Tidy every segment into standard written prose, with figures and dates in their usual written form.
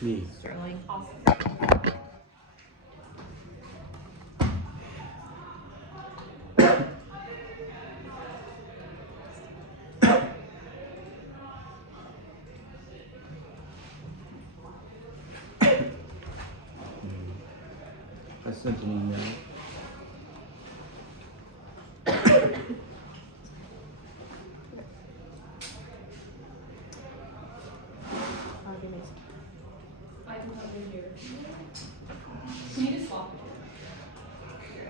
Me. Sterling. Awesome. I sent an email. I can come in here. Can you just swap it?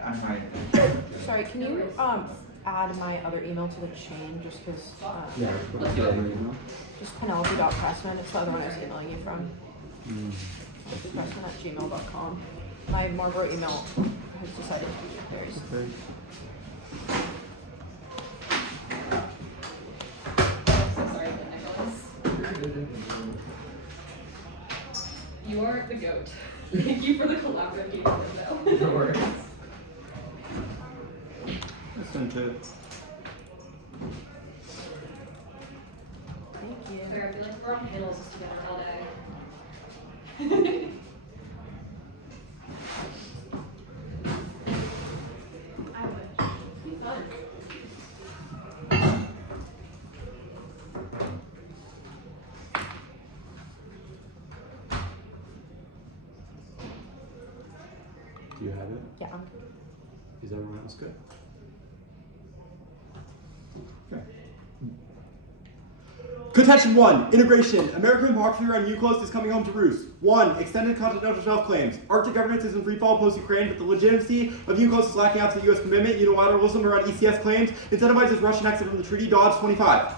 I might. Sorry, can you add my other email to the chain just because Yeah, let's get over email. just Penelope.Pressman, it's the other one I was emailing you from. Pressman@gmail.com. My Marlborough email has decided to be theirs. Okay. I'm so sorry, Nicholas. You are the goat. Thank you for the collaborative game though. No worries. I sent it. Thank you. Fair, I feel like we're on panels just together all day. I would. It'd be fun. Do you have it? Yeah. Is everyone else good? Okay. Contention 1, integration. American hypocrisy around UNCLOS is coming home to roost. 1, extended continental shelf claims. Arctic governance is in free fall post-Ukraine, but the legitimacy of UNCLOS is lacking out to the U.S. commitment. Unilateralism around ECS claims incentivizes Russian exit from the treaty. Dosch 25.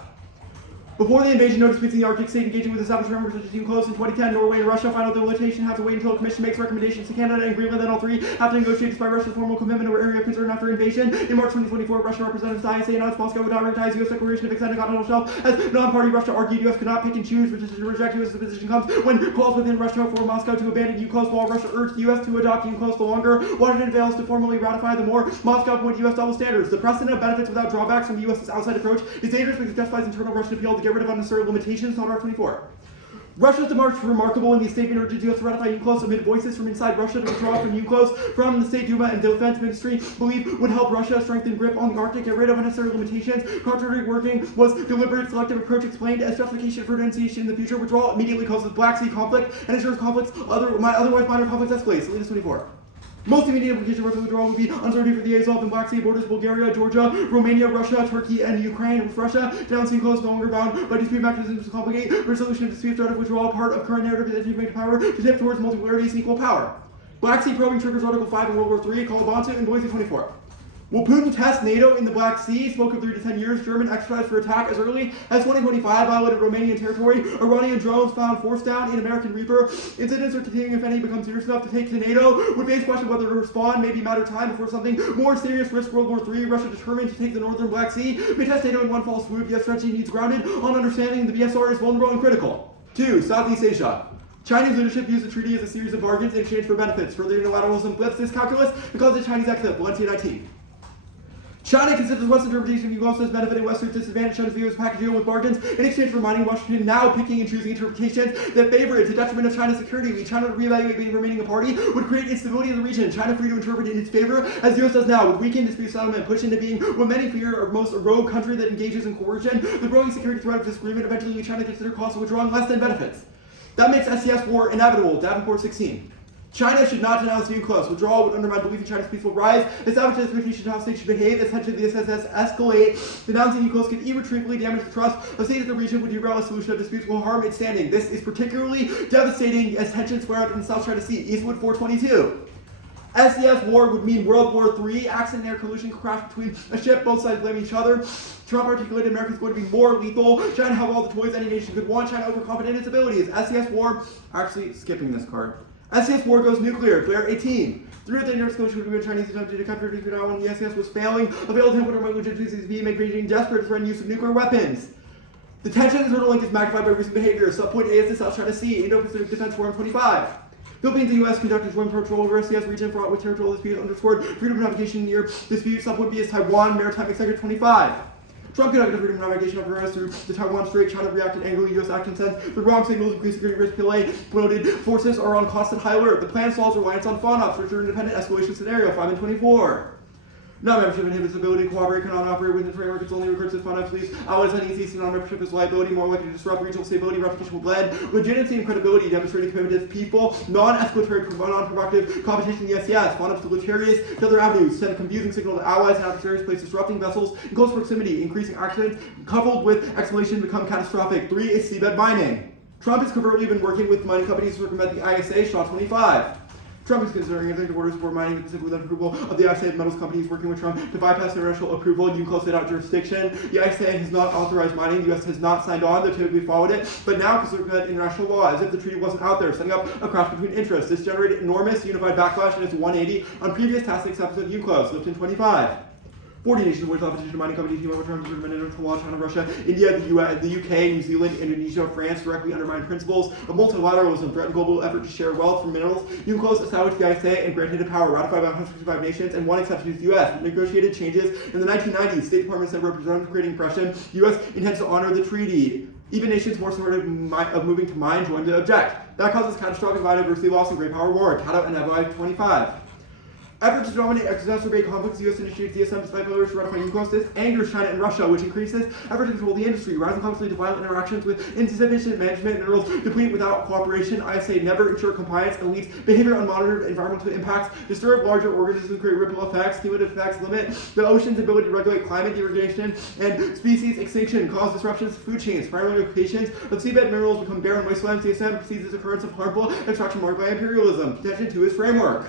Before the invasion, no disputes in the Arctic state engaging with established members such as UNCLOS in 2010, Norway and Russia. Final delimitation has to wait until the Commission makes recommendations to Canada and Greenland. Then all three have to negotiate despite Russia's formal commitment over area of concern after invasion. In March 2024, Russian representatives to ISA announced Moscow would not recognize U.S. declaration of extended continental shelf. As non-party Russia argued, U.S. could not pick and choose which decision to reject U.S. position comes when calls within Russia for Moscow to abandon UNCLOS, while Russia urged the U.S. to adopt UNCLOS no longer. Washington fails to formally ratify the more. Moscow point to U.S. double standards. The precedent of benefits without drawbacks from the U.S.'s outside approach is dangerous because it justifies internal Russian appeal to get rid of unnecessary limitations. Not R24. Russia's demarche is remarkable, and the statement urges U.S. to ratify UNCLOS amid voices from inside Russia to withdraw from UNCLOS from the State Duma and Defense Ministry believe would help Russia strengthen grip on the Arctic, get rid of unnecessary limitations. Contrary working was deliberate selective approach explained as justification for denunciation in the future. Withdrawal immediately causes Black Sea conflict and ensures conflicts otherwise minor conflicts escalate. Latest 24. Most immediate implication of Russia's withdrawal would be uncertainty for the Azov and Black Sea borders, Bulgaria, Georgia, Romania, Russia, Turkey, and Ukraine. With Russia denouncing UNCLOS no longer bound by dispute mechanisms to complicate resolution of disputes out of withdrawal, part of current narrative that achievement power to tip towards multipolarities and equal power. Black Sea probing triggers Article 5 in World War III, called Bonsu in Boise 24. Will Putin test NATO in the Black Sea? Spoke of 3 to 10 years. German exercise for attack as early as 2025. Violated Romanian territory. Iranian drones found force down in American Reaper. Incidents are continuing if any become serious enough to take to NATO. Would face question whether to respond. Maybe matter time before something more serious risks World War III. Russia determined to take the northern Black Sea. May test NATO in one fell swoop. Yes, strategy needs grounded on understanding the BSR is vulnerable and critical. 2. Southeast Asia. Chinese leadership views the treaty as a series of bargains in exchange for benefits. Further unilateralism flips this calculus and calls it Chinese exit. Valencia 19. China considers Western interpretation of UNCLOS as benefiting Western disadvantage. China's view is a package deal with bargains in exchange for reminding Washington now picking and choosing interpretations that favor it to detriment of China's security. Lead China to reevaluate being remaining a party would create instability in the region. China free to interpret in its favor, as the US does now, would weaken dispute settlement and push into being what many fear are most a rogue country that engages in coercion. The growing security threat of disagreement eventually lead China to consider costs of withdrawing less than benefits. That makes SCS war inevitable. Davenport 16. China should not denounce UNCLOS. Withdrawal would undermine belief in China's peaceful rise, establish an expectation of how states should behave, essentially the SSS escalate. Denouncing UNCLOS could irretrievably damage the trust of states in the region, would derail a solution of disputes, will harm its standing. This is particularly devastating as tensions flare up in the South China Sea. Eastwood 422. SCS war would mean World War III. Accident and air collision could crash between a ship, both sides blaming each other. Trump articulated America's going to be more lethal. China have all the toys any nation could want. China overconfident in its abilities. SCS war, actually skipping this card. SCS war goes nuclear. Blair 18. Throughout the North Coast, the Chinese attempted to counter when the SCS was failing. Available temper my legitimacy be make Beijing desperate to threaten use of nuclear weapons. The tension in the link is magnified by recent behavior. Subpoint A is the South China Sea. Indo-Pacific Defense Forum 25. Philippines and U.S. conducted joint patrol over SCS region fraught with territorial disputes underscored freedom of navigation near dispute. Subpoint B is Taiwan. Maritime Executive 25. Trump conducted a freedom of navigation apparatus through the Taiwan Strait. China reacted angrily. U.S. action sends the wrong signals. Increased security risk. PLA promoted forces are on constant high alert. The plan solves reliance on FONOPS, which are independent escalation scenario 5 and 24. Non-membership inhibits ability to cooperate, cannot operate within the framework. It's only recursive FONOPS leaves. Allies and ECC non-membership is liability, more likely to disrupt regional stability, reputational blend. Legitimacy and credibility, demonstrating commitment to people. Non-escalatory, non-provocative competition in the SCS. FONOPS deleterious to other avenues. Send a confusing signal to allies and adversaries, place disrupting vessels in close proximity. Increasing accidents, coupled with escalation, become catastrophic. 3 is seabed mining. Trump has covertly been working with mining companies to circumvent the ISA, Shaw 25. Trump is considering executive orders for mining specifically without approval of the ISA metals companies working with Trump to bypass international approval. UNCLOS laid out jurisdiction. The ISA has not authorized mining. The U.S. has not signed on, though typically followed it, but now can circumvent international law as if the treaty wasn't out there, setting up a crash between interests. This generated enormous unified backlash and it's 180 on previous task acceptance of UNCLOS, Lipton 25. 40 nations voiced opposition to mining companies team over terms of international law. China, Russia, India, the US, the UK, New Zealand, Indonesia, France directly undermined principles of multilateralism, threatened global effort to share wealth from minerals. UNCLOS established the ISA and granted it power, ratified by 165 nations, and one exception is the US. Negotiated changes in the 1990s. State Department sent representatives creating impression. The US intends to honor the treaty. Even nations more supportive of moving to mine joined to object. That causes catastrophic biodiversity loss and great power war. Cato and Evi 25. Effort to dominate exacerbate conflicts, the U.S. initiates DSM despite failures to ratify UNCLOS. This angers China and Russia, which increases effort to control the industry. Rising conflicts lead to violent interactions with insufficient management. Minerals deplete without cooperation. ISA never ensure compliance and leads behavior unmonitored. Environmental impacts disturb larger organisms, create ripple effects. Cumulative effects limit the ocean's ability to regulate climate degradation and species extinction. Cause disruptions to food chains. Primary locations of seabed minerals become barren wastelands. DSM precedes this occurrence of harmful extraction marked by imperialism. Contention to its framework.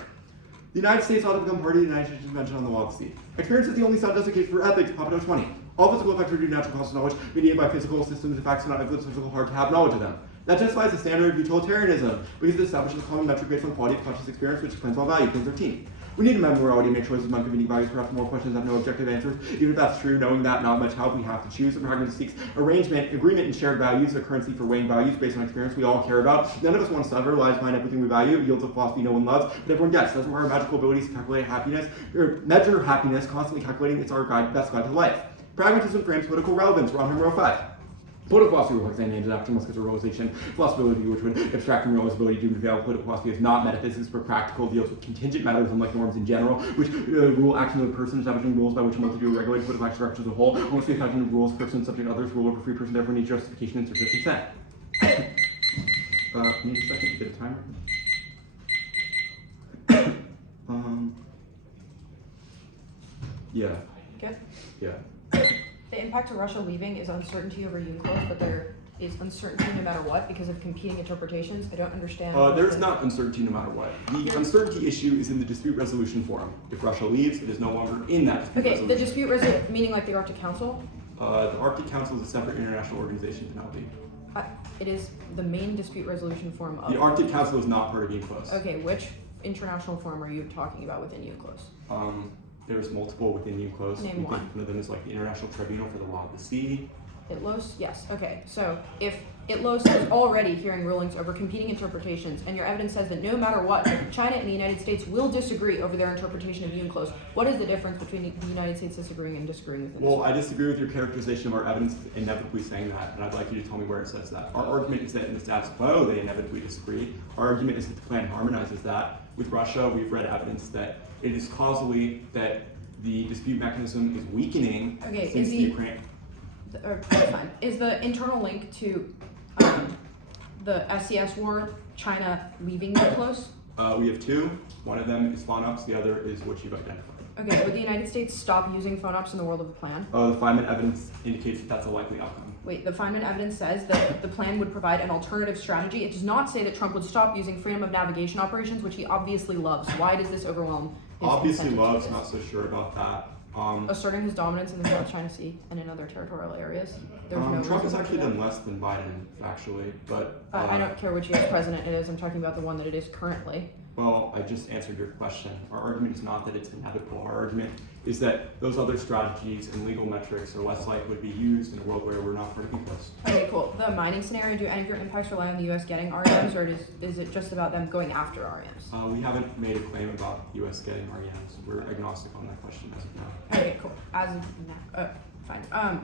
The United States ought to become party to the United Nations Convention on the Law of the Sea. Experience is the only sound justification for ethics, Papa 20. All physical effects are due to natural causes of knowledge, mediated by physical systems and facts, do not influence physical hard to have knowledge of them. That justifies the standard of utilitarianism, because it establishes a common metric based on quality of conscious experience, which explains all value. Pin 13. We need to remember morality and make choices among competing values. Perhaps more questions have no objective answers. Even if that's true, knowing that not much help, we have to choose. The pragmatist seeks arrangement, agreement, and shared values, a currency for weighing values based on experience we all care about. None of us wants to ever lies behind everything we value. Yields a philosophy no one loves, but everyone gets. Doesn't require magical abilities to calculate happiness or measure happiness. Constantly calculating, it's our best guide to life. Pragmatism frames political relevance. We're on number 5. Political philosophy reflects any names after Muscat's realization. Philosophy, which would abstract from realizability due to fail. Political philosophy is not metaphysics, but practical, deals with contingent matters unlike norms in general, which rule actions of a person, establishing rules by which a multitude regulate political action structures as a whole. Almost the effect of rules, person subject to others, rule over free person, therefore needs justification and search of consent. Need a second to get a timer? Yeah. Good. Yeah. The impact of Russia leaving is uncertainty over UNCLOS, but there is uncertainty no matter what because of competing interpretations. I don't understand. There's not uncertainty no matter what. The uncertainty issue is in the dispute resolution forum. If Russia leaves, it is no longer in that dispute resolution. The dispute resolution, meaning like the Arctic Council? The Arctic Council is a separate international organization, Penelope. It is the main dispute resolution forum of... The Arctic Council is not part of UNCLOS. Okay, which international forum are you talking about within UNCLOS? There's multiple within UNCLOS. Name one. One of them is like the International Tribunal for the Law of the Sea. ITLOS? Yes. Okay. So if ITLOS is already hearing rulings over competing interpretations, and your evidence says that no matter what, China and the United States will disagree over their interpretation of UNCLOS, what is the difference between the United States disagreeing and disagreeing with it? Well, I disagree with your characterization of our evidence inevitably saying that, and I'd like you to tell me where it says that. Our argument is that in the status quo, they inevitably disagree. Our argument is that the plan harmonizes that. With Russia, we've read evidence that it is causally that the dispute mechanism is weakening since the Ukraine. Fine. Is the internal link to the SCS war China leaving UNCLOS? We have 2. One of them is FONOPS, the other is what you've identified. Okay, would the United States stop using FONOPS in the world of the plan? The Feynman evidence indicates that that's a likely outcome. Wait, the Feynman evidence says that the plan would provide an alternative strategy. It does not say that Trump would stop using freedom of navigation operations, which he obviously loves. Why does this overwhelm his Obviously incentive to loves, do not this? so sure about that. Asserting his dominance in the South China Sea and in other territorial areas. There's no Trump has reason actually for done that. less than Biden, actually, but... I don't care which US president it is, I'm talking about the one that it is currently. Well, I just answered your question. Our argument is not that it's inevitable. Our argument is that those other strategies and legal metrics are less likely to be used in a world where we're not part of UNCLOS. Okay, cool. The mining scenario, do any of your impacts rely on the US getting REMs, or is it just about them going after REMs? We haven't made a claim about the US getting REMs. We're agnostic on that question as of now. Okay, cool. As of now. Fine. fine.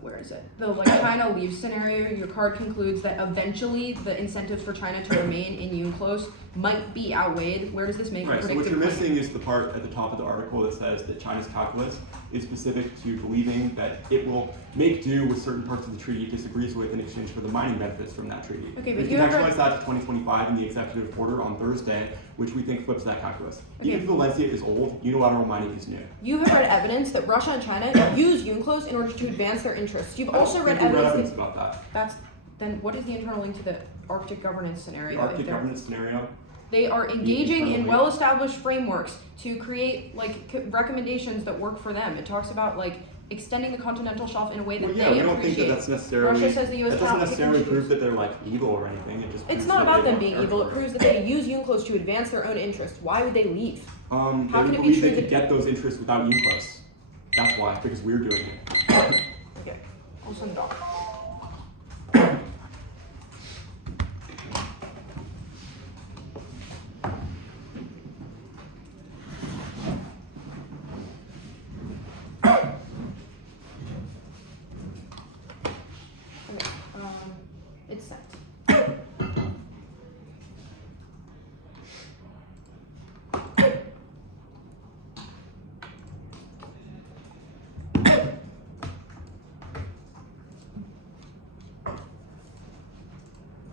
Where is it? The China leaves scenario, your card concludes that eventually the incentives for China to remain in UNCLOS might be outweighed. Where does this make Right, so what you're missing is the part at the top of the article that says that China's calculus is specific to believing that it will make do with certain parts of the treaty it disagrees with in exchange for the mining benefits from that treaty. Okay, but we contextualize that to 2025 in the executive order on Thursday, which we think flips that calculus. Okay. Even if Valencia is old, unilateral mining is new. You have read evidence that Russia and China use UNCLOS in order to advance their interests. You've also read evidence about that. Then what is the internal link to the Arctic governance scenario? The Arctic governance scenario. They are engaging in well-established frameworks to create recommendations that work for them. It talks about extending the continental shelf in a way that we they don't appreciate. think that that's necessarily. Russia says the U.S. That doesn't necessarily prove that they're evil or anything. It's not about them being evil. It proves that they use UNCLOS to advance their own interests. Why would they leave? How can they it be believe true they that could get those interests without UNCLOS. That's why, because we're doing it. Okay, I'll send it off. It's sent.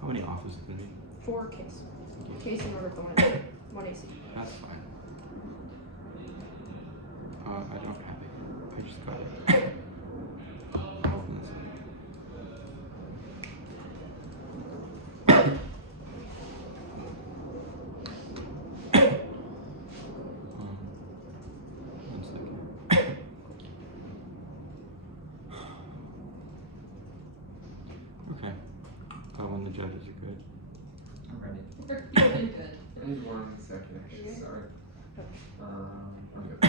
How many offices do we need? 4 case. Case in order for 1 AC. That's fine. I don't have it. I just got it. Open this up. One second. Okay. When the judges are good. I'm ready. You're really good. I need 1 second, actually, sorry. I'm good.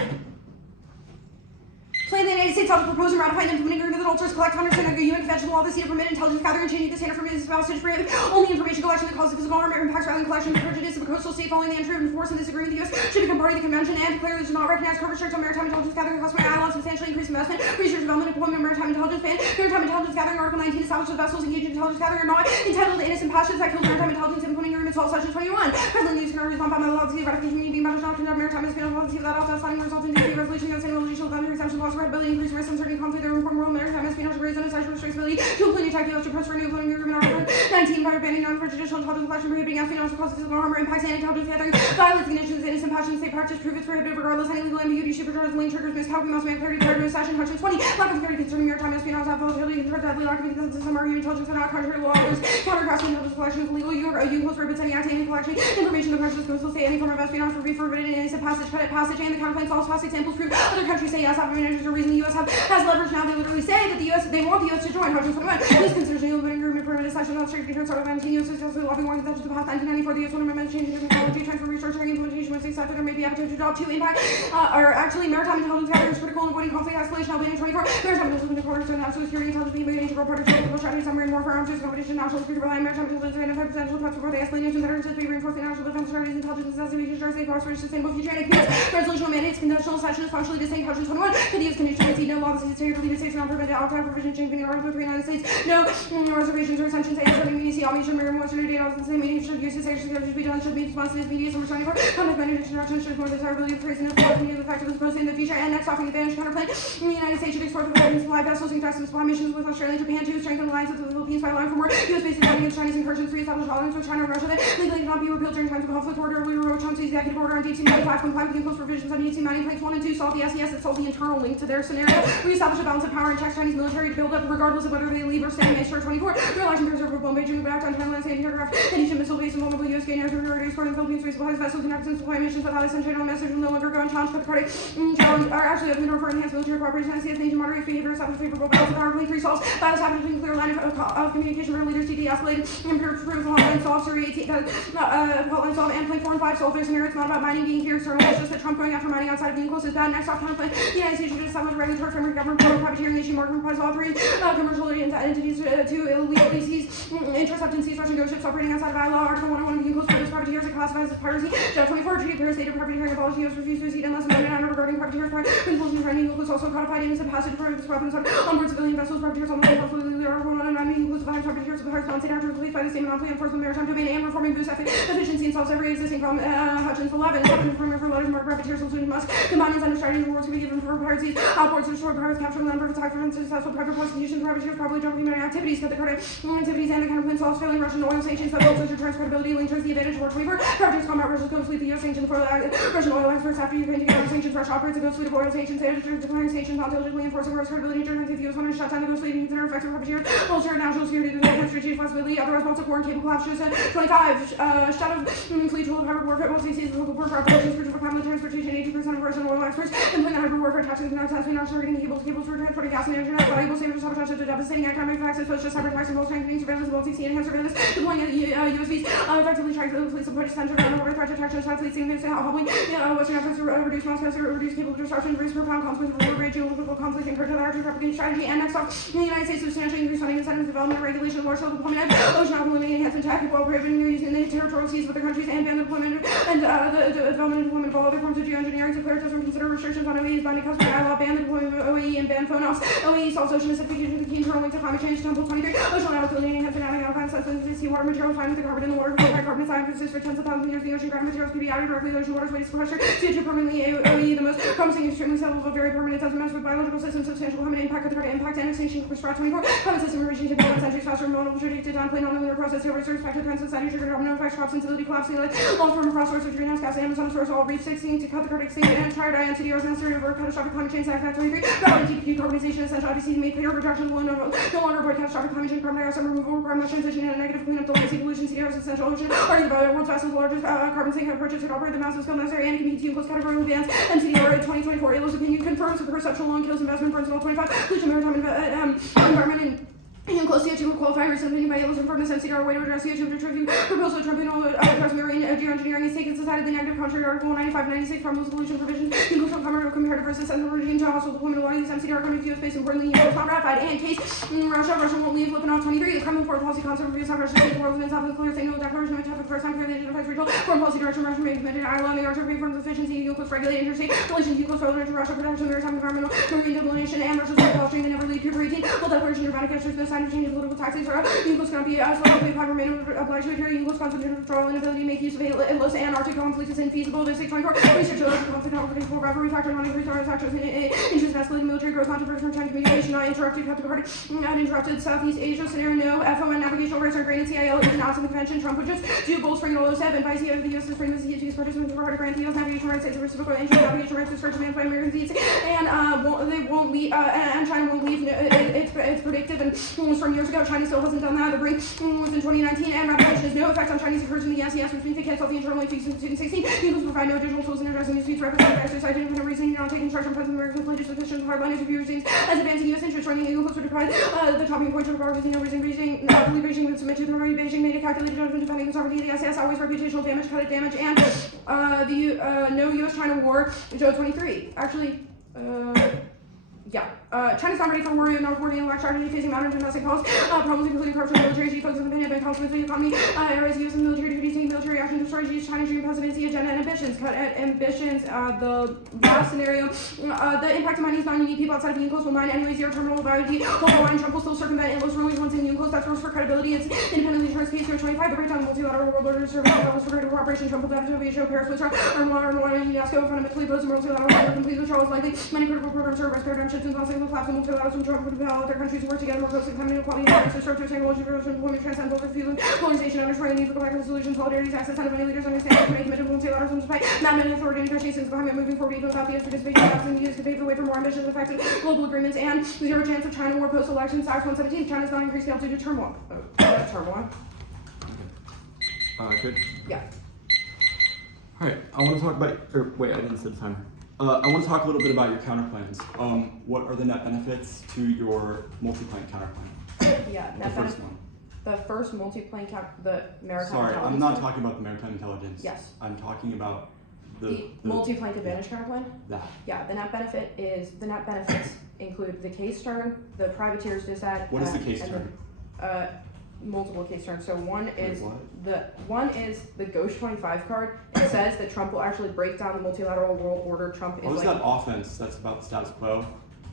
Plan the United States ought to propose and ratify an implementing agreement that alters collect understand a UN convention law the seat of permit intelligence gathering and changing the standard for municipalities to prohibit only information collection that causes physical harm or impacts rather than collection of prejudice of a coastal state following the entry into force of this agreement. The U.S. should become party to the convention and declare that it does not recognize covert strikes on maritime intelligence gathering and customary islands, substantially increase investment, research, development, deployment of maritime intelligence ban. Maritime intelligence gathering Article 19 establishes vessels engaged in intelligence gathering are not entitled to innocent passage that kills maritime intelligence implementing agreements all section 21. Presently, these scenarios not found by the law of the sea of ratification being bound to not conduct maritime and espionage law of the sea without outstanding resulting in the resolution against any religious under exemption laws for ability increase risk uncertainty conflict their informal rule maritime espionage agrees on its sexual traceability to include attack the ocean press for new including agreement Article 19 by banning non-prejudicial intelligence collection prohibiting espionage that causes physical harm or impacts any intelligence gathering violence conditions innocent passion state practice prove it's prohibited regardless any legal ambiguity should charges lane triggers miscalculation must make clarity prior to session section 20 lack of clarity concerning maritime espionage volatility control deadly lack of consensus some argument intelligence are not contrary to law countercross intelligence collection is illegal UNCLOS prohibits any act any collection information of precious coastal state any form of espionage will be forbidden in innocent passage credit passage and the counterplan false past examples prove other countries say yes have an interest or reason the US has leverage now they literally say that the US they want the US to join Section 21 this considers the open agreement for a session of strict defense of 19 US is also lobbying warning that to the past 1994 the US will amendment changing technology transfer restructuring implementation which they said that there may be appetite to adopt to impact or actually maritime intelligence gathering is critical in avoiding conflict escalation Albania 24 maritime intelligence quarters to national security intelligence being an integral part of political strategy submarine warfare arms use competition national security relying maritime intelligence to identify potential threats before they escalate nations that are anticipated reinforcing national defense strategies intelligence necessity to ensure safe prosperous sustainable future and peace resolution of mandates conditional section is functionally distinct Section 21 could the US conditionally see no law that sees to leave the states not prevented outside provision change between Article 3 United States no reservations or extensions and sending media all mutual mirror western data the same media should use sections should be done should be responsive media summer 24 conduct management instructions should more desirability of praising the quality of the fact of this posting in the future and next offering advantage counterplan the United States should explore the weapons supply vessels and and supply missions with Australia and Japan to strengthen alliance with the Philippines by allowing for more US based fighting against Chinese incursions re-establish alliance with China and Russia that legally cannot be repealed during times of conflict order we wrote Trump's executive order on deep sea mining 5 comply with the close provisions on deep sea mining planks 1 and 2 solve the SES that solves the internal link to their scenario re-establish a balance of power and checks Chinese military to build up regardless of whether they leave or stay in May 24 their election preserve of Beijing back on Thailand state aircraft Indonesian missile base and vulnerable US gain air superiority export in the Philippines resupplies vessels connects and supply missions without a central message will no longer go unchallenged but the party challenge are actually open for enhanced military cooperation as the nation moderates behavior establish favorable balance of power between 3 salts battles happen between clear line of communication for leaders to de-escalate improved hotline solve Surrey 18 hotline solve and plan 4 and 5 solve their scenario it's not about mining being here external it's just that Trump going after mining outside of UNCLOS is bad next off counterplan the United States should establish regulatory framework government privateering nation market requires all 3 commercial entities to illegally seize intercept and seize Russian ghost ships operating outside of ILO Article 101 of UNCLOS for this privateers it classifies as piracy. Chapter 24, treaty pairs state of privateering abolished U.S. refused to accede unless amendment and regarding privateers principles and training was also codified in the passage for this weapons on board civilian vessels. Privateers on the whole absolutely are one on and includes the privateers of the Harris state actors released by the same monopoly enforcement maritime domain and reforming boost efficiency and solves every existing problem. Hutchins 11, for letters marked privateers including must combine and strategies awards to be given for piracies, outboards to destroy pirates, capture land, private attack, prevent successful private prosecution, privateers probably drug human activities, cut the credit activities and the counterplan solves failing Russian oil sanctions that will such trans credibility linked to the advantage of war waiver. Privateers combat Russia's ghost fleet, the U.S. sanctions for Russian oil exports after Ukraine to get out of sanctions. Russia operates a ghost fleet of oil sanctions and declaring sanctions not diligently enforcing Russia's credibility during the U.S. hunters shut down the ghost fleet and consider effective privateers, bullshit national security, the strategic flexibility, other responsive war and cable collapse. 25, shut of fleet tool of hybrid warfare, mostly sees local war for operations, for public transportation, 80% of Russian oil exports, employing the hybrid warfare tactics and attacks, not targeting cables for transporting gas and internet, valuable savings, sabotage, to devastating economic effects, exposed to cyber attacks, and strengthening surveillance, multi-sea enhanced surveillance, deploying USVs, effectively trying to fleet support center and over threat detection, side fleet savings, helping Western efforts to reduce mass reduce cable disruption, reduce per pound consequence of war rate, geopolitical conflict, encourage anti propaganda strategy, and next off, the United States substantially increase funding incentives, development, regulation, large-scale deployment, ocean eliminating enhancement tactic, while prohibiting using the territorial seas of other countries, and ban the deployment and the development and deployment of all other forms of geoengineering, declare it doesn't consider restrictions on OAE's binding customer law, ban the deployment of OAE and ban phone offs. OAE solves ocean acidification to the key internal link to climate change, Temple 23, ocean alkalinity has been adding alkaline substances, seawater materials, find with the carbon in the water, high carbon sciences for tens of thousands of years, the ocean ground materials can be added directly to the ocean waters, waste pressure, CO2 permanently, OAE, the most promising, extremely sellable, very permanent, doesn't mess with biological systems, substantial climate impact, with regard to impact and extinction, push 24, climate system reaching to development centuries faster, model predicted downplay, non-linear process, here research, factor trends, society, trigger, domino effects, crop sensibility, collapse, long-term cross source of greenhouse gas, Amazon source, all reef 16 to cut the carbon extinction, and entire NCD are necessary over catastrophic climate change, Act 23, relevant decarbonization, essential IBC to make clear reductions will no longer avoid catastrophic climate change, carbon dioxide removal, requirement transition, and a negative cleanup, the legacy pollution, CDR is essential ocean, are the world's fastest, largest carbon sink approaches to operate the massive scale necessary and can be UNCLOS categorical bans, MCDR 2024, ILO's opinion confirms the perceptual long kills investment principle 25, pollution maritime environment and UNCLOS CO2 qualifying recent opinion by ILO's informedness MCDR way to address CO2 tribute proposal tribunal marine geoengineering is taken decidedly negative contrary to Article 95-96 harmless pollution provisions UNCLOS will comparative versus central regime to hostile deployment of these MCDR coming to U.S. based importantly UNCLOS not ratified and case Russia won't leave Lebanon 23 the Kremlin foreign policy concept reviews how Russia state the world and South clear saying no declaration of type of first time clear that affects regional foreign policy direction Russia may committed Ireland the Arctic reforms efficiency UNCLOS regulate interstate relations UNCLOS relevant to Russia protection maritime environmental marine deployment and Russia's policy they never lead to 18 well declaration of Vatican there's no sign of change in political tactics UNCLOS cannot be slowly remain obliged to adhere UNCLOS constitutional withdrawal inability to make use of illicit and Arctic conflicts is infeasible. There's 624 research shows conflict not predictable rivalry factor non increased factors interest in escalating military growth not diversion from China communication not interrupted uninterrupted Southeast Asia scenario no FON navigational rights are granted CIL is not in the convention Trump would just do goals for 07 by CIO the U.S. is freedom of the U.S. participants for hard to grant the U.S. navigation rights states reciprocal entry navigation rights to start to manifest American seats and they won't leave and China won't leave it's predictive and from years ago China still hasn't done that the brink was in 2019 and ratification has no effect on Chinese incursion in the SES which means they cancel the internal fees in 2016 UNCLOS provide no additional tools in addressing these fees represent exercise independent reasoning not taking charge from President American pledges sufficient hardline interview regimes as advancing U.S. interest running UNCLOS would deprive the topping point of our Beijing believe Beijing would submit to the Marine Beijing made a calculated judgment defending the sovereignty of the SES always reputational damage cut it damage and no U.S.-China war Joe 23 actually China's not ready for war in North Korea and strategy facing modern domestic problems including corruption, military chief focus on the pandemic, conflict with the economy, areas U.S. and military duties, taking military action to destroy China's dream presidency agenda and ambitions. Cut at ambitions. The last scenario, the impact of mining is non-unique people outside of UNCLOS will mine anyway. Zero terminal value. Global line Trump will still circumvent ILO's rulings once in UNCLOS. That's worse for credibility. It's independently charged case 25. The breakdown of multilateral world order survival levels for greater cooperation. Trump will definitely show Paris withdrawal. And UNESCO fundamentally oppose multilateral order complete withdrawal is likely. Many critical programs are rescue redemptions and conflict will collapse and multilateralism. Trump would compel other countries to work together more closely, coming to equality and to structure technology for employment, transcend both fuel and polarization, underscoring the need for collective solutions, solidarity, access, and many leaders understand that committed to multilateralism despite non-minute authority negotiations behind moving forward even without the U.S. participation in the U.S. to pave the way for more ambitious, effective global agreements and zero chance of China war post-election. Acts 117, China's not increased scale due to turmoil. Turmoil. Good. Yeah. All right, I want to talk about, wait, I didn't set the timer. I want to talk a little bit about your counterplans. What are the net benefits to your multi-plan counterplan? Yeah, The first one. The first multi-plane the maritime Sorry, intelligence. I'm not talking about the maritime intelligence. Yes. I'm talking about the multi-plank advantage counterplan. That. Yeah, the net benefits include the case turn, the privateers just at. What is the case turn? multiple case terms. So one is what? the Ghost 25 card. It says that Trump will actually break down the multilateral world order. Trump is What is like that offense? That's about the status quo.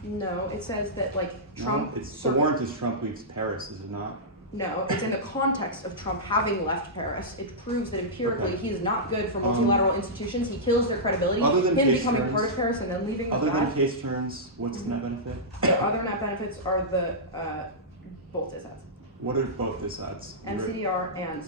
no. It says that like Trump. No, it's the warrant is Trump leaves Paris, is it not? No, it's in the context of Trump having left Paris. It proves that empirically Okay. he is not good for multilateral institutions. He kills their credibility. Other than Him case becoming turns- part of Paris and then leaving Other is than bad. case turns, what's the net benefit? The other net benefits are the both dissets. What are both dissets? MCDR and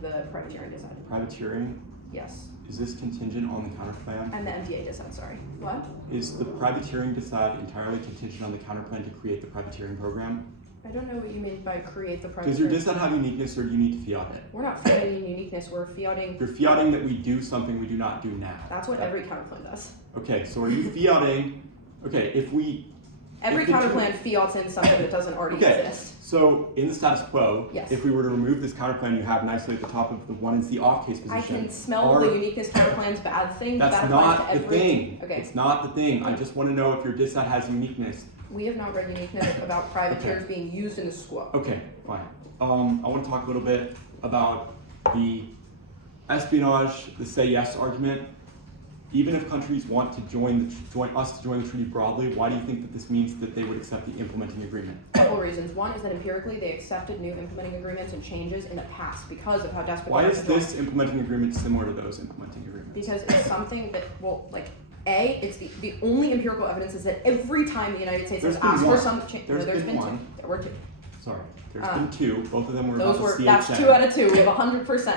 the privateering dissent. Privateering. Yes. Is this contingent on the counterplan? And the MDA dissent, sorry. What? Is the privateering decide entirely contingent on the counterplan to create the privateering program? I don't know what you mean by create the Does your privateering. dissent have uniqueness, or do you need to fiat it? We're not fiating uniqueness, we're fiating. You're fiating that we do something we do not do now. That's what every counterplan does. Okay, so are you fiating? Okay, if we. Every if the counterplan fiats in something that doesn't already Okay, exist. so in the status quo, Yes. if we were to remove this counterplan you have nicely at the top of the one is the off case I position. can smell are- the uniqueness counterplan's bad thing, but That's that applies not to the every. thing. Okay. It's not the thing. I just want to know if your dissent has uniqueness. We have not read uniqueness about privateers being used in the squad. Okay, fine. I want to talk a little bit about the espionage, the say yes argument. Even if countries want to join us to join the treaty broadly, why do you think that this means that they would accept the implementing agreement? Couple reasons. One is that empirically they accepted new implementing agreements and changes in the past because of how desperate Why they are is to join. this implementing agreement similar to those implementing agreements? Because it's something that, well, like, it's the only empirical evidence is that every time the United States There's has been asked one. for some change, There's been one. two. There were two. Sorry, there's Um, been two. Both of them were Those about were, the that's CHA. 2 out of 2. We have 100%.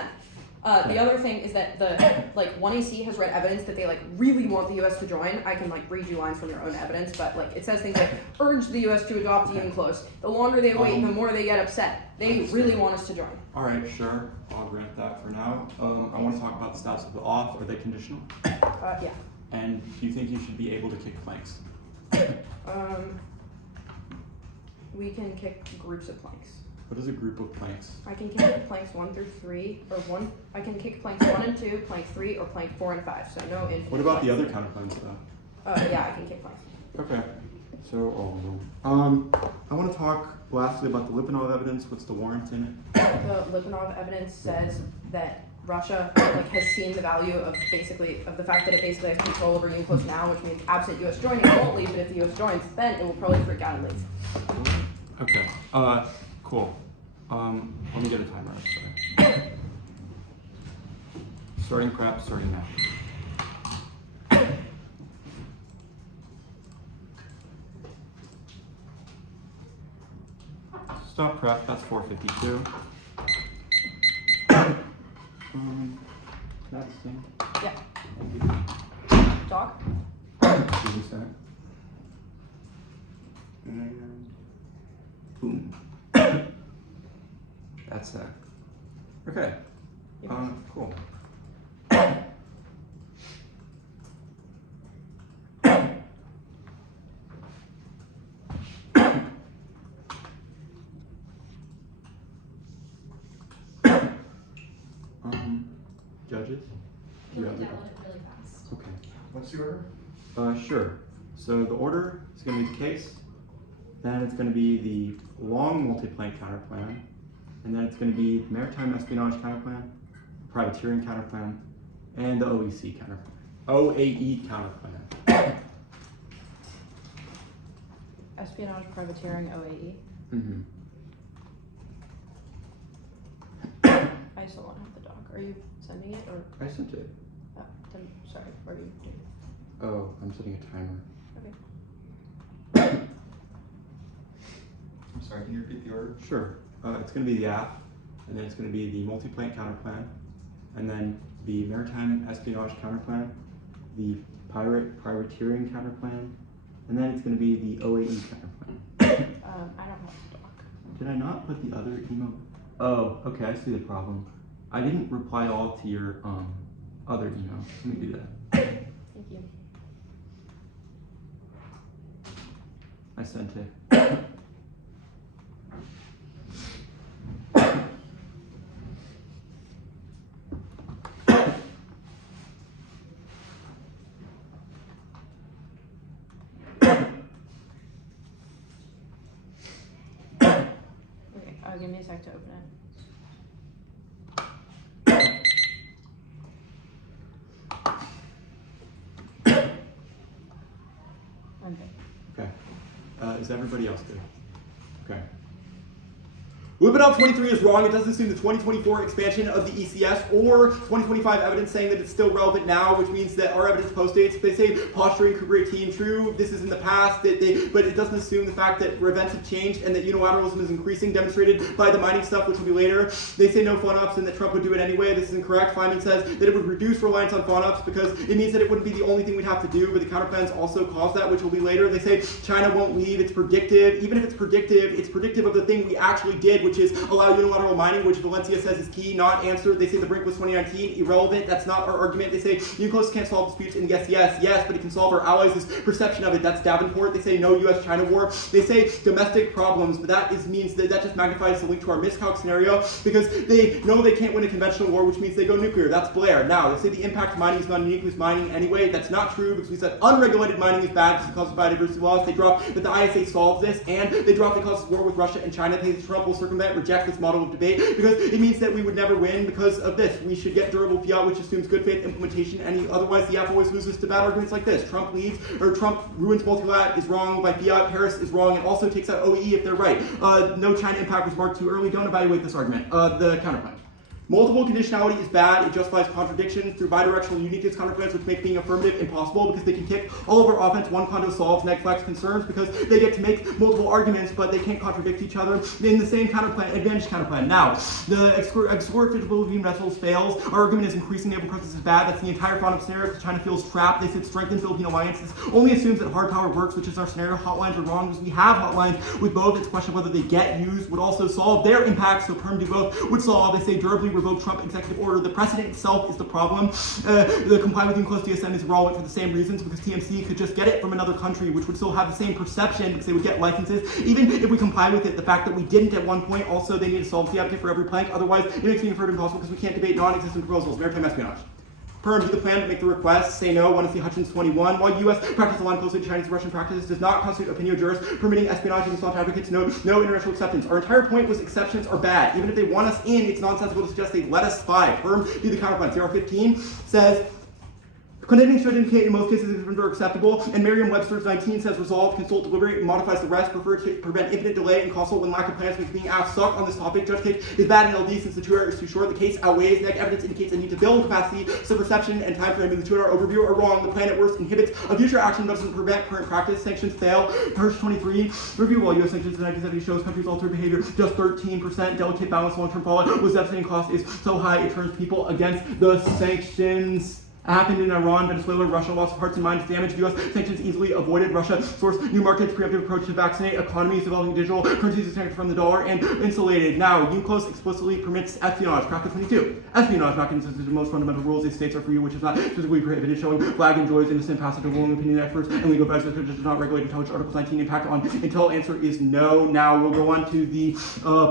Okay. The other thing is that the, like, 1AC has read evidence that they, like, really want the US to join. I can, like, read you lines from their own evidence, but, like, it says things like, urge the US to adopt Okay. UNCLOS. The longer they wait, the Um, more they get upset. They understood. really want us to join. All right, sure. I'll grant that for now. I want to talk about the status of the off. Are they conditional? Yeah. And do you think you should be able to kick planks? We can kick groups of planks. What is a group of planks? I can kick planks 1 through 3, or 1. I can kick planks 1 and 2, plank 3, or plank 4 and 5. So no infinite. What about the planks. other counterplans though? Yeah, I can kick planks. Okay. So all of them. I want to talk lastly about the Lipinov evidence. What's the warrant in it? The Lipinov evidence says that Russia like has seen the value of the fact that it basically has control over UNCLOS now, which means absent US joining, it won't leave. But if the US joins, then it will probably freak out and leave. Okay. Cool. Let me get a timer. Sorry. Starting prep. Starting now. Stop prep. That's 4:52. That's the thing. Yeah. Thank you. Doc? Excuse me, sir. And boom. That's it. Okay. Cool. Judges? Do you have the- Download it really fast. Okay. What's the order? Sure. So the order is going to be the case, then it's going to be the long multi-plank counterplan, and then it's going to be the Maritime Espionage counterplan, Privateering counterplan, and the OEC counterplan. OAE counterplan. Espionage, privateering, OAE. Mm-hmm. I still don't have the doc. Are you sending it or? I sent it. Then, sorry. Are you? Oh, I'm setting a timer. Okay. I'm sorry, can you repeat the order? Sure. It's going to be the app, and then it's going to be the multi-plank counterplan, and then the Maritime Espionage counterplan, the Privateering counterplan, and then it's going to be the OAE counterplan. I don't have the doc. Did I not put the other email? Oh, okay, I see the problem. I didn't reply all to your other email. Let me do that. Thank you. I sent it. Give me a sec to open it. I'm good. Okay. Is everybody else good? Okay. Rebuttal 23 is wrong. It doesn't assume the 2024 expansion of the ECS or 2025 evidence saying that it's still relevant now, which means that our evidence postdates. They say posturing could create team. True, this is in the past, but it doesn't assume the fact that events have changed and that unilateralism is increasing, demonstrated by the mining stuff, which will be later. They say no FONOPS and that Trump would do it anyway. This is incorrect. Feynman says that it would reduce reliance on FONOPS because it means that it wouldn't be the only thing we'd have to do, but the counterplans also cause that, which will be later. They say China won't leave. It's predictive. Even if it's predictive of the thing we actually did, which is allow unilateral mining, which Valencia says is key, not answered. They say the brink was 2019, irrelevant. That's not our argument. They say UNCLOS can't solve disputes, and yes, but it can solve our allies' perception of it. That's Davenport. They say no U.S.-China war. They say domestic problems, but that means that just magnifies the link to our miscalc scenario because they know they can't win a conventional war, which means they go nuclear. That's Blair. Now, they say the impact of mining is not unique with mining anyway. That's not true because we said unregulated mining is bad because it causes biodiversity loss. They drop that the ISA solves this, and they drop that it causes war with Russia and China. They say Trump will circumvent, reject this model of debate because it means that we would never win because of this. We should get durable fiat, which assumes good faith implementation, and otherwise the app always loses to bad arguments like this. Trump ruins multilateral is wrong by fiat, Paris is wrong, and also takes out OAE if they're right. No China impact was marked too early. Don't evaluate this argument. The counterpoint. Multiple conditionality is bad. It justifies contradictions through bidirectional uniqueness counterplans, which make being affirmative impossible because they can kick all of our offense. One condo solves neg flex concerns because they get to make multiple arguments, but they can't contradict each other in the same counterplan, advantage counterplan. Now, the explore feasibility vessels fails. Our argument is increasing naval presence is bad. That's the entire FONOP scenario because China feels trapped. They said strengthen Philippine alliances only assumes that hard power works, which is our scenario. Hotlines are wrong because we have hotlines with both. It's a question of whether they get used would also solve their impact, so perm do both would solve. They say durably revoke Trump executive order. The precedent itself is the problem. The comply with UNCLOS DSM is relevant for the same reasons because TMC could just get it from another country, which would still have the same perception because they would get licenses. Even if we comply with it, the fact that we didn't at one point, also they need to solve the object for every plank. Otherwise, it makes me inferred impossible because we can't debate non-existent proposals. Maritime espionage. Perm, do the plan to make the request, say no, want to see Hutchins 21. While U.S. practice aligned closely to Chinese and Russian practices does not constitute opinion jurors permitting espionage and soft advocates, no international acceptance. Our entire point was exceptions are bad. Even if they want us in, it's nonsensical to suggest they let us spy. Perm, do the counterplan. CR15 says, condemning should indicate in most cases exceptions are acceptable, and Merriam-Webster's 19 says resolve, consult, deliberate, and modifies the rest, prefer to prevent infinite delay and causal when lack of plans makes being asked suck on this topic. Judge case is bad in LD since the 2 hour is too short. The case outweighs. Neg evidence indicates a need to build capacity, so perception and time frame in the 2 hour overview are wrong. The plan at worst inhibits a future action but doesn't prevent current practice. Sanctions fail. Purge 23. Review while U.S. sanctions in 1970 shows countries alter behavior just 13%. Delicate balance long-term fallout was devastating cost is so high it turns people against the sanctions. Happened in Iran, Venezuela, Russia, loss of hearts and minds, damaged U.S. sanctions easily avoided. Russia sourced new markets, preemptive approach to vaccinate, economies developing digital, currencies disconnected from the dollar, and insulated. Now, UNCLOS explicitly permits espionage. Practice 22. Espionage mechanisms are the most fundamental rules these states are for you, which is not specifically prohibited, showing flag enjoys innocent passage of ruling opinion experts and legal advice which does not regulate intelligence. Article 19 impact on intel answer is no. Now, we'll go on to the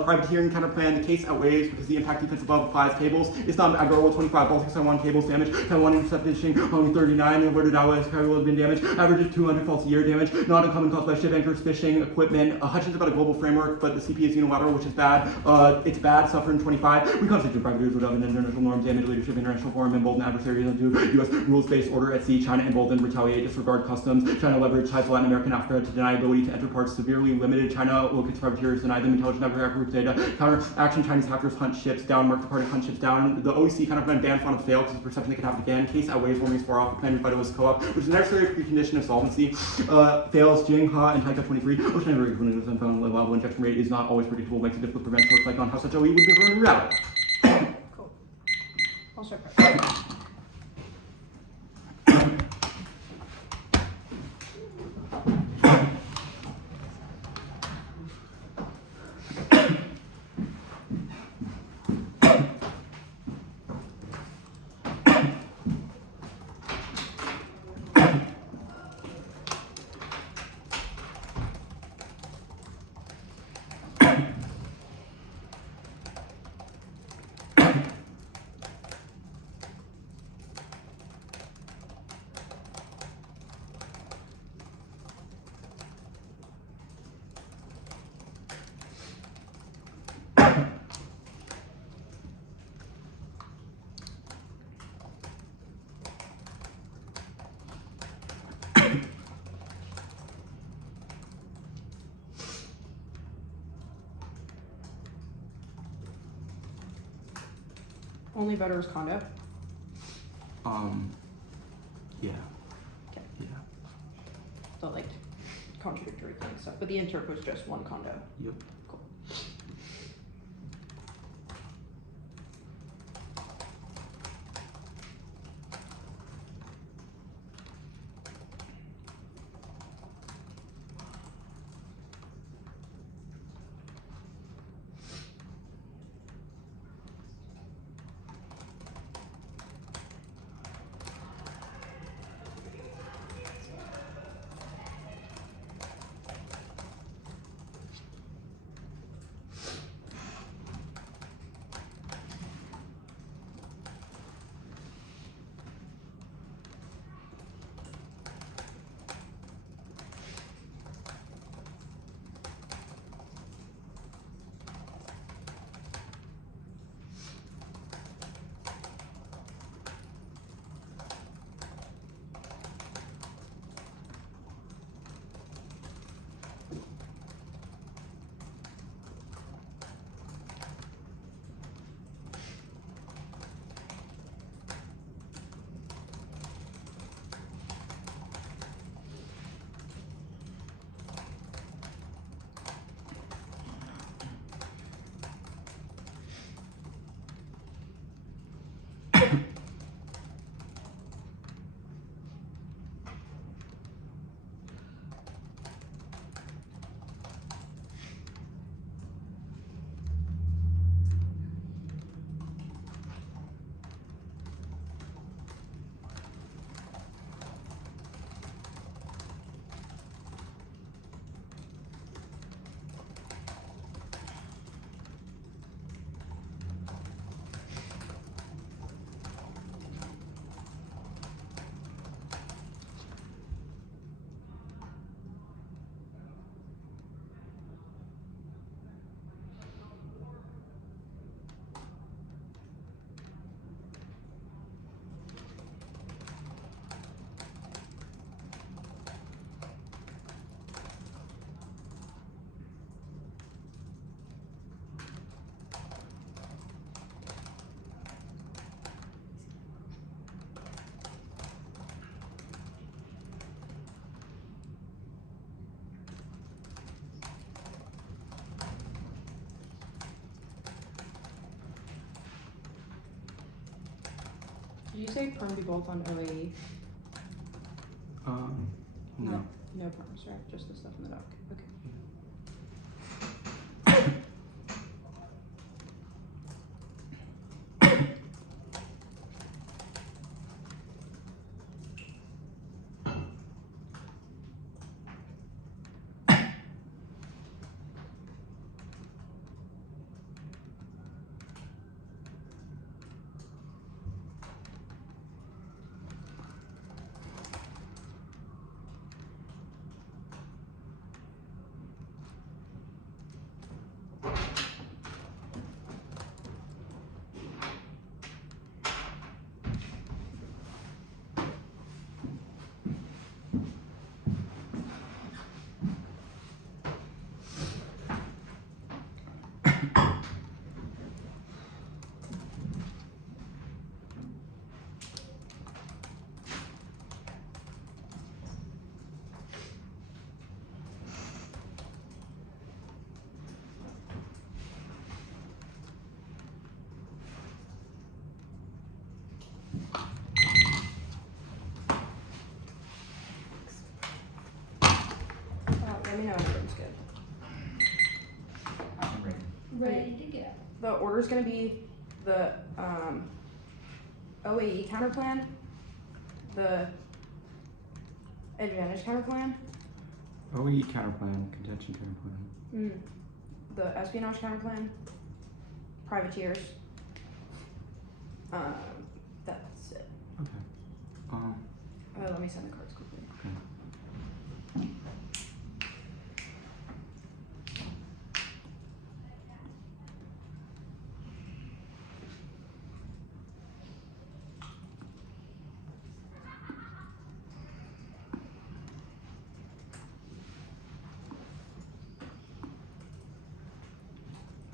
privateering counterplan. The case outweighs because the impact defense above applies cables. It's not Admiral 25, Baltic Taiwan cables damage, Taiwan intercepted fishing, only 39, and where did allies will have been damaged? Average of 200 faults a year damage, not uncommon caused by ship anchors, fishing, equipment. Hutchins about a global framework, but the CP is unilateral, which is bad. It's bad, suffering 25. We constitute privateers without international norms, damage leadership, international forum, embolden adversaries into U.S. rules-based order at sea. China emboldened, retaliate, disregard customs. China leveraged ties to Latin America and Africa to deny ability to enter parts severely limited. China look its privateers, deny them intelligence network group data. Counter action, Chinese hackers hunt ships down, mark the party hunt ships down. The OEC kind of ban fund of fail because the perception they could happen again. Case outweighs warnings far off. The plan revitalized co-op, which is a necessary precondition of solvency. Fails. Jing, Ha, and Taika 23. Ocean energy when level injection rate is not always predictable, makes it difficult to prevent short cycle on how such OE would be run in reality. Cool. I'll start. Only better is condo. Yeah. Okay. Yeah. So like contradictory things. So, but the interp was just one condo. Yep. Cool. Did you say perm be both on OAE? No. No perms, right? Just the stuff in the dock. Okay. Let me know when everything's good. I'm ready. Ready to go. The order's gonna be the OAE counterplan, the Advantage counterplan, OAE counterplan, contention counterplan. the Espionage counterplan, Privateers. That's it. Okay. Let me send the cards quickly.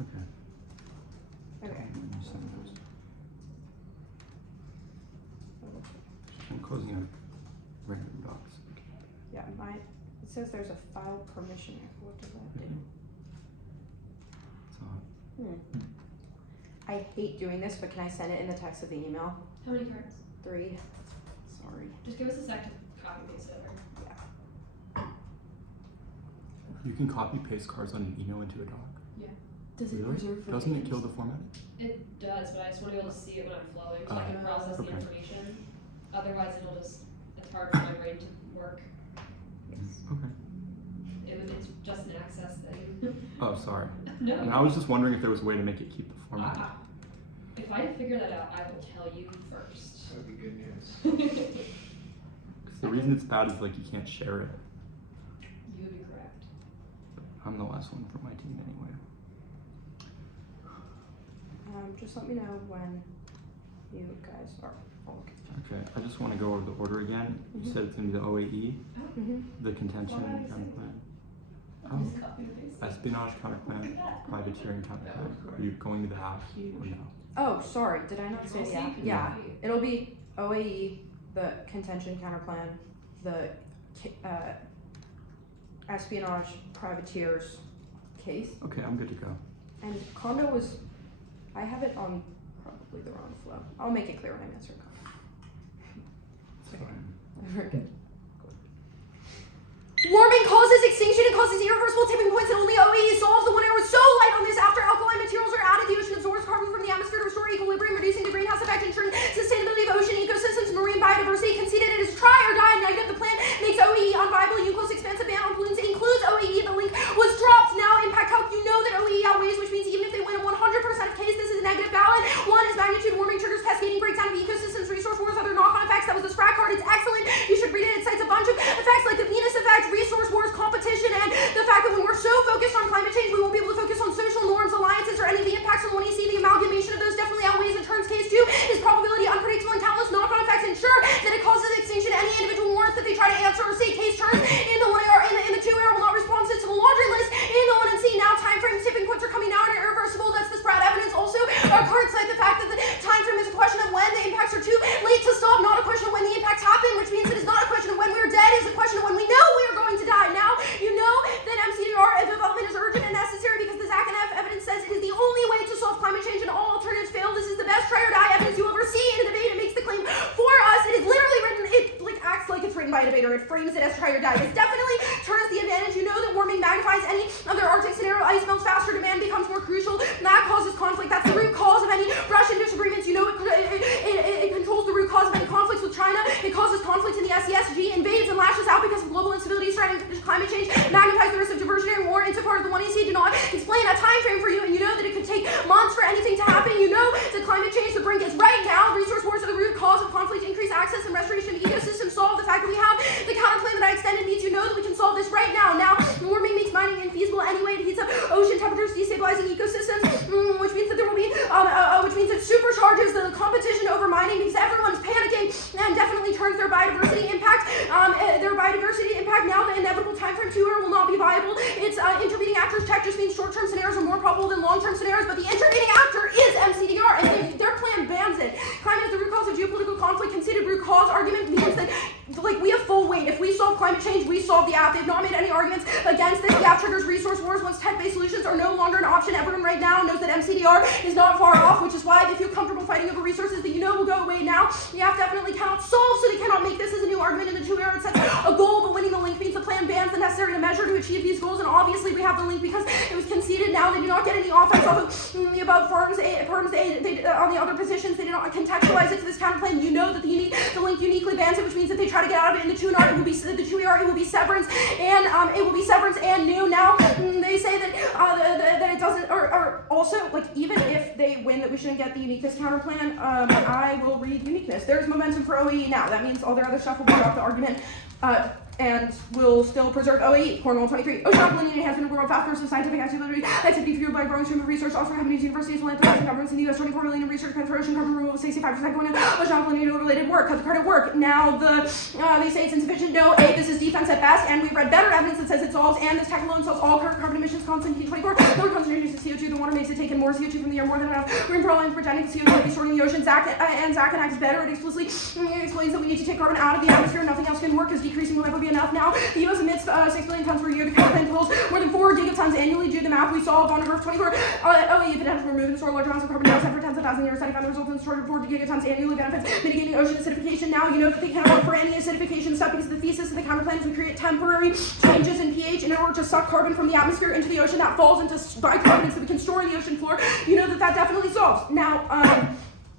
Okay. Okay. Let me send those. closing a random docs. Yeah, it says there's a file permission. What does that do? So, I hate doing this, but can I send it in the text of the email? How many cards? 3. Sorry. Just give us a sec to copy and paste it over. Yeah. you can copy paste cards on an email into a doc. Yeah. Does it Really? preserve for Doesn't it names? kill the format? It does, but I just want to be able to see it when I'm flowing so I can process the okay. information. Otherwise it's hard for my brain to work. Okay. It's just an access thing. Oh, sorry. No. And I was just wondering if there was a way to make it keep the format. If I figure that out, I will tell you first. That would be good news. Because the reason it's bad is like you can't share it. You would be correct. I'm the last one from my team anyway. Just let me know when you guys are all okay. Okay, I just want to go over the order again. You said it's going to be the OAE, the contention Why did I say counterplan. Just copy and paste it. Espionage counterplan, privateering counterplan. Are you going to the half or no? Oh, sorry. Did I not say I'll yeah? see. Yeah. It'll be OAE, the contention counterplan, the espionage privateers case, Okay, I'm good to go. and condo was. I have it on probably the wrong flow. I'll make it clear when I answer. It's fine. Very good. Warming causes extinction and causes irreversible tipping points, and only OAE solves. The one error was so light on this. After alkaline materials are added, the ocean absorbs carbon from the atmosphere to restore equilibrium, reducing the greenhouse effect, ensuring sustainability of ocean ecosystems, marine biodiversity. Conceded it is try or die negative. The plan makes OAE unviable. UNCLOS expansive ban on pollutants includes OAE. The link was dropped. Now impact calc. You know that OAE outweighs, which means even if they win a 100% of case, this is a negative ballot. 1 is magnitude warming triggers cascading breakdown of ecosystems, resource wars, other knock-on effects. That was the SPRAC card. It's excellent. You should read it. It cites a bunch of effects like the Venus effect, resource wars, competition, and the fact that when we're so focused on climate change, we won't be able to focus on social norms, alliances, or any of the impacts on the one you see. The amalgamation of those definitely outweighs in turns case 2 is probability, unpredictable, and countless knock-on effects ensure that it causes extinction. Any individual warrants that they try to answer or say case turns in the 1 AR, in the 2 AR will not respond to the laundry list. In the 1 and C, now time frame tipping points are coming down and irreversible. That's the spread evidence. Also, our cards cite the fact that the time frame is a question of when the impacts are too late to stop, not a question of when the impacts happen, which means it is not a question of when we're dead, it's a question of when we know we are going to die. Now, you know that MCDR development is urgent and necessary because the ZAC and F evidence says it is the only way to solve climate change and all alternatives fail. This is the best try or die evidence you ever see in a debate. It makes the claim for us. It is literally written, it acts like it's written by a debater. It frames it as try or die. It definitely turns the advantage. You know that warming magnifies any other Arctic scenario. Ice melts faster, demand becomes more crucial. That causes conflict. That's the root cause of any Russian disagreements. You know it controls the root cause of any conflicts with China. It causes conflicts in the SESG, invades and lashes out because of global instability, threatening climate change, magnifies the risk of diversionary war. Insofar as the 1AC do not explain a time frame for you, and you know that it could take months for anything to happen. You know that climate change, the brink is right now. Resource wars are the root cause of conflict, increased access and restoration of ecosystems. Solve the fact that we have the counterplan that I extended means you know that we can solve this right now. Now, warming makes mining infeasible anyway. It heats up ocean temperatures, destabilizing ecosystems, which means that there will be, which means it supercharges the competition over mining because everyone is panicking and definitely turns their biodiversity impact. Now the inevitable time frame 2 will not be viable. It's intervening actors check just means short-term scenarios are more probable than long-term scenarios, but the intervening actor is MCDR, and their plan bans it. Climate is the root cause of geopolitical conflict. Conceded root cause argument means that we have full weight. If we solve climate change, we solve the app. They've not made any arguments against this. The app triggers resource wars once tech-based solutions are no longer an option. Everyone right now knows that MCDR is not far off, which is why they feel comfortable fighting over resources that you know will go away now. The app definitely cannot solve, so they cannot make this as a new argument in the 2 AR. It sets a goal, but winning the link means the plan bans the necessary to measure to achieve these goals, and obviously we have the link because it was conceded. Now they do not get any offense off of the above firms. On the other positions, they did not contextualize it to this counterplan. You know that the link uniquely bans it, which means that they try to get out of it in the 2 AR. It will be the 2 AR. It will be severance and new. Now they say that that it doesn't, or also like even if they win that we shouldn't get the uniqueness counterplan. I will read uniqueness. There's momentum for OAE now. That means all their other stuff will be off the argument. and will still preserve OAE. Cornwall 23. Oceanography enhancement of world factors of scientific activity activity fueled by a growing stream of research. Also, Japanese universities, philanthropists, and governments in the U.S. 24 million in research conservation, carbon removal 65% going into oceanography related work. Cut the credit work. Now they say it's insufficient. No, this is defense at best, and we've read better evidence that says it solves, and this tech alone solves all current carbon emissions constant P24. Lower concentrations of CO2 than water makes it take in more CO2 from the air, more than enough. Green Pearl pretending CO2 will be stored in the ocean. Zach acts better. It explicitly explains that we need to take carbon out of the atmosphere. Nothing else can work because decreasing will never be enough. Now, the U.S. emits 6 billion tons per year. The Counterplan pulls more than 4 gigatons annually. Do the math. We solve on Earth 24. OAE potential for removing and store large amounts of carbon dioxide for tens of thousands of years. Study found the result in the storage of 4 gigatons annually benefits mitigating ocean acidification. Now, you know that they cannot work for any acidification stuff because the thesis of the Counterplan is we create temporary changes in pH in order to suck carbon from the atmosphere into the ocean that falls into bicarbonates that we can store in the ocean floor. You know that definitely solves. Now,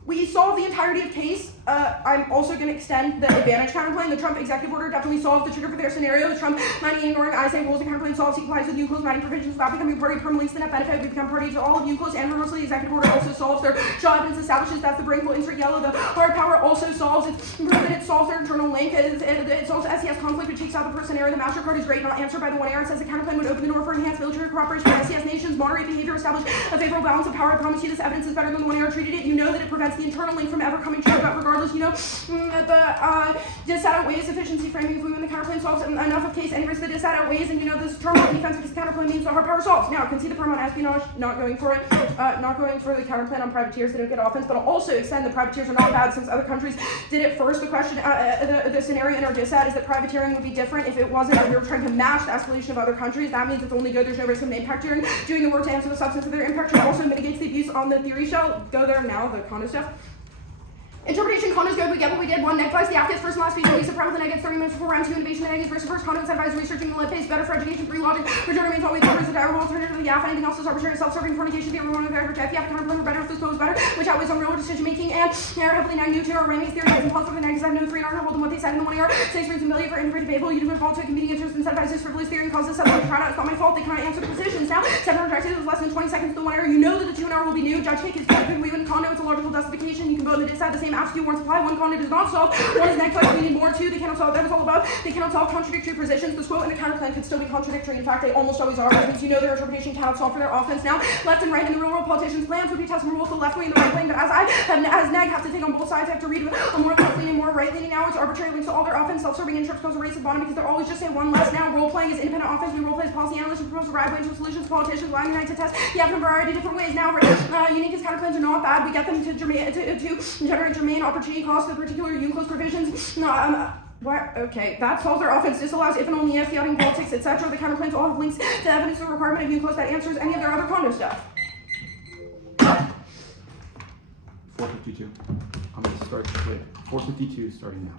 we solve the entirety of case. I'm also going to extend the advantage counterplan. The Trump executive order definitely solved the trigger for their scenario. The Trump 90 ignoring I say rules the counterplan solves. He complies with UNCLOS 90 provisions without becoming a party. Permanently to the net benefit. We become party to all of UNCLOS and reversely the executive order also solves their show evidence establishes that's the brain will insert yellow. The hard power also solves it's proven it solves their internal link. It solves SES conflict which takes out the first scenario. The MasterCard is great, not answered by the one error. It says the counterplan would open the door for enhanced military cooperation with SES nations, moderate behavior, establish a favorable balance of power. I promise you this evidence is better than the one error treated it. You know that it prevents the internal link from ever coming true, but regardless, you know the dis outweighs efficiency framing. If we win the counterplan solves enough of case any risk the dis outweighs, and you know this term of defense because the counterplan means the hard power solves. Now, concede the firm on espionage, not going for it, not going for the counterplan on privateers. They don't get offense, but I'll also extend the privateers are not bad since other countries did it first. The question, the scenario in our dissat is that privateering would be different if it wasn't that we were trying to match the escalation of other countries. That means it's only good. There's no risk of an impact tiering. Doing the work to answer the substance of their impact tiering also mitigates the abuse on the theory shell. Go there now, the condo stuff. Interpretation condos good, we get what we did. 1, neck flies the active first and last speech, release of private the negatives 30 minutes before round 2, innovation the negatives versus first condo incentivized researching the lead pace, better for education, 3 logic, return remains always covers the direct alternative to the YAF, anything else is arbitrary, self-serving fornication, the everyone of average FF, counterplan better if this goes better, which outweighs on real decision making, and heavily 9 new to our Ramey's theory is impossible for the negatives. I have no 3 and are hold them what they said in the 1 error, 6 reasons million for integrated babel, you do fall to a competing interest, incentivizes frivolous theory and causes settlement crowd out. It's not my fault, they cannot answer the positions. Now, 700 directives is less than 20 seconds to the 1 error. You know that the 2 hour will be new. Judge cake is good. We win condo, it's a logical justification. You can vote in the dissat, the same aptitude warrant supply. 1 condo does not solve. 1 is next flight, we need more. 2, they cannot solve. That is all above. They cannot solve contradictory positions. The quote and the counterplan could still be contradictory. In fact, they almost always are, because you know their interpretation cannot solve for their offense. Now, left and right in the real world, politicians' plans would be tested both the left wing and the right wing, but as neg have to take on both sides, I have to read a more left leaning, more right leaning. Now it's arbitrary links to all their offense, self-serving interest goes a race at bottom because they're always just say one less. Now role playing is independent offense. We role play as policy analysts and propose a wide range of solutions. Politicians lying united to test the outcome of a variety of different ways. Now unique as counterplans are not bad. We get them to generate germane opportunity costs to the particular UNCLOS provisions. What? Okay, that solves their offense, disallows if and only if, the politics, etc. The counterplans all have links to evidence of the requirement of UNCLOS that answers any of their other condo stuff. 452. I'm going to start, wait, 452 starting now.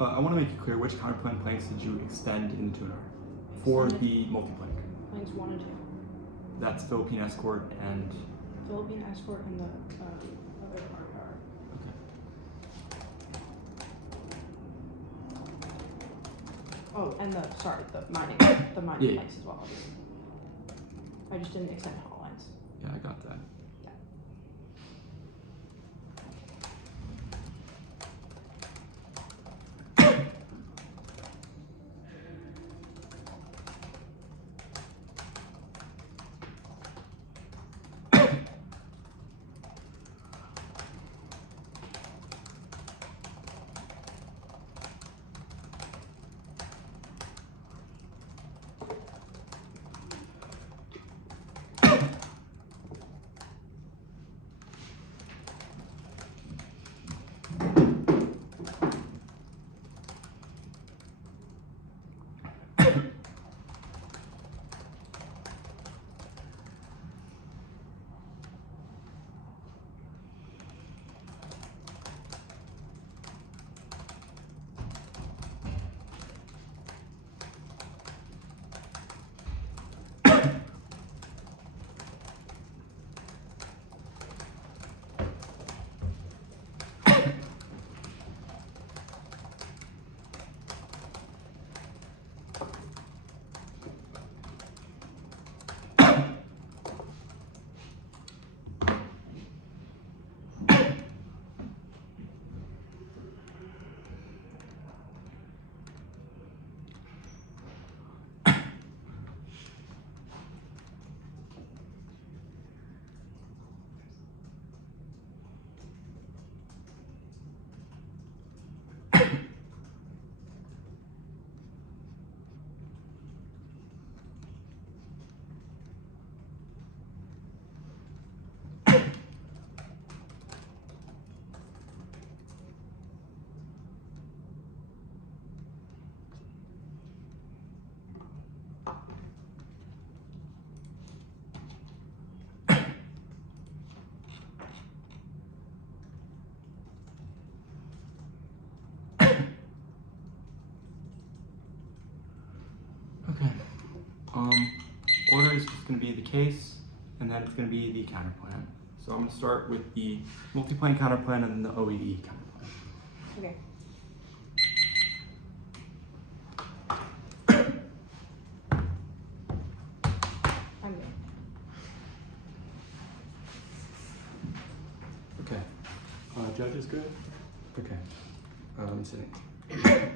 I want to make it clear which counterplan planks did you extend in the tuner for the multi-plank. Planks 1 and 2. That's Philippine Escort and... Philippine Escort and the other power. Okay. Oh, and the mining Yeah. planks as well. I just didn't extend hollow lines. Yeah, I got that. Order is just going to be the case, and then it's going to be the counterplan. So I'm going to start with the multi-plane counterplan and then the OAE counterplan. Okay. I'm good. Okay. Judge is good? Okay. Let me see. Okay.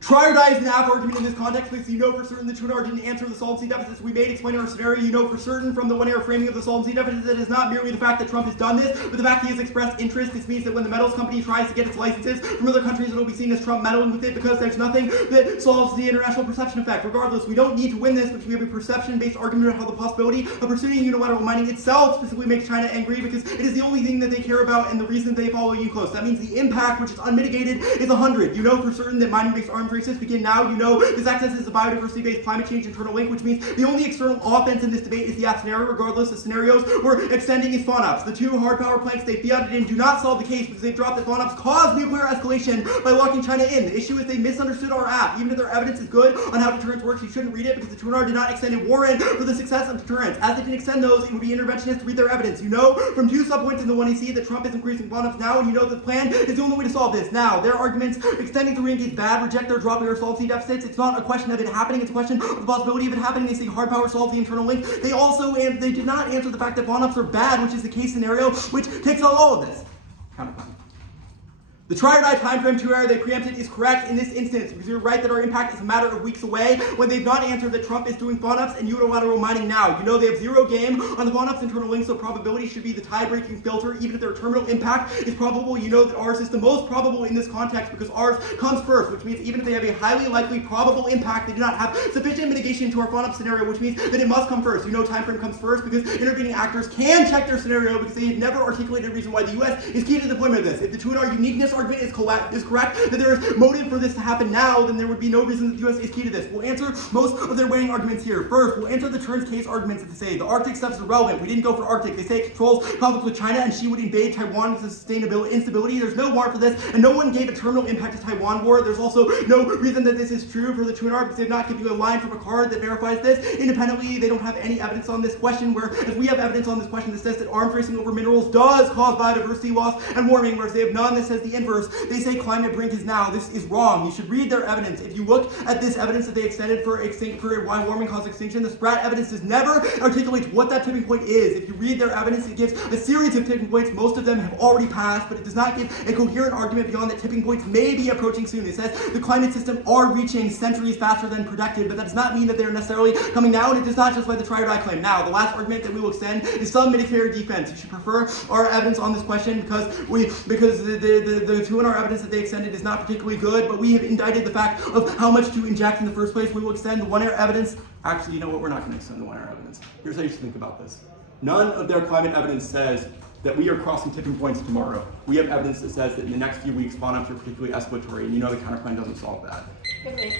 Try or die is an app argument in this context because you know for certain the 2NR didn't answer the solvency deficits we made explaining our scenario. You know for certain from the one-error framing of the solvency deficits that it is not merely the fact that Trump has done this, but the fact he has expressed interest. This means that when the metals company tries to get its licenses from other countries, it will be seen as Trump meddling with it because there's nothing that solves the international perception effect. Regardless, we don't need to win this because we have a perception-based argument of how the possibility of pursuing unilateral mining itself specifically makes China angry because it is the only thing that they care about and the reason they follow UNCLOS. That means the impact, which is unmitigated, is 100. You know for certain that mining-based arms races begin now. You know this accesses the biodiversity-based climate change internal link, which means the only external offense in this debate is the app scenario. Regardless, the scenarios we're extending is FONOPS. The two hard power planks they fiated in do not solve the case because they've dropped that FONOPS cause nuclear escalation by locking China in. The issue is they misunderstood our app. Even if their evidence is good on how deterrence works, you shouldn't read it because the 2NR did not extend a warrant for the success of deterrence. As they didn't extend those, it would be interventionist to read their evidence. You know from two subpoints in the 1EC that Trump is increasing FONOPS now, and you know that the plan is the only way to solve this. Now, their arguments extending to re-engage bad, reject their dropping our solvency deficits. It's not a question of it happening, it's a question of the possibility of it happening. They say hard power solves the internal link. They did not answer the fact that FONOPS are bad, which is the case scenario, which takes out all of this. Counterplan. The try or die time frame 2 error they preempted is correct in this instance because you're right that our impact is a matter of weeks away when they've not answered that Trump is doing FONOPS and unilateral mining now. You know they have zero game on the FONOPS internal link, so probability should be the tie-breaking filter even if their terminal impact is probable. You know that ours is the most probable in this context because ours comes first, which means even if they have a highly likely probable impact, they do not have sufficient mitigation to our FONOPS scenario, which means that it must come first. You know time frame comes first because intervening actors can check their scenario because they have never articulated a reason why the US is key to the deployment of this. If the 2NR uniqueness argument is correct, that there is motive for this to happen now, then there would be no reason that the U.S. is key to this. We'll answer most of their weighing arguments here. First, we'll answer the turns case arguments that they say the Arctic stuff is irrelevant. We didn't go for Arctic. They say it controls conflict with China and she would invade Taiwan with sustainability instability. There's no warrant for this, and no one gave a terminal impact to Taiwan war. There's also no reason that this is true for the Twin Arc because they have not given you a line from a card that verifies this. Independently, they don't have any evidence on this question, whereas we have evidence on this question that says that arms racing over minerals does cause biodiversity loss and warming, whereas they have none that says the inverse. They say climate brink is now. This is wrong. You should read their evidence. If you look at this evidence that they extended for why warming caused extinction, the Spratt evidence does never articulate what that tipping point is. If you read their evidence, it gives a series of tipping points. Most of them have already passed, but it does not give a coherent argument beyond that tipping points may be approaching soon. It says the climate system are reaching centuries faster than predicted, but that does not mean that they are necessarily coming now, and it does not justify the try or die claim. Now, the last argument that we will extend is some military defense. You should prefer our evidence on this question because the two in our evidence that they extended is not particularly good, but we have indicted the fact of how much to inject in the first place. We will extend the one-air evidence. Actually, you know what? We're not going to extend the one-air evidence. Here's how you should think about this. None of their climate evidence says that we are crossing tipping points tomorrow. We have evidence that says that in the next few weeks, fauna are particularly escalatory, and you know the counterplan doesn't solve that. Okay.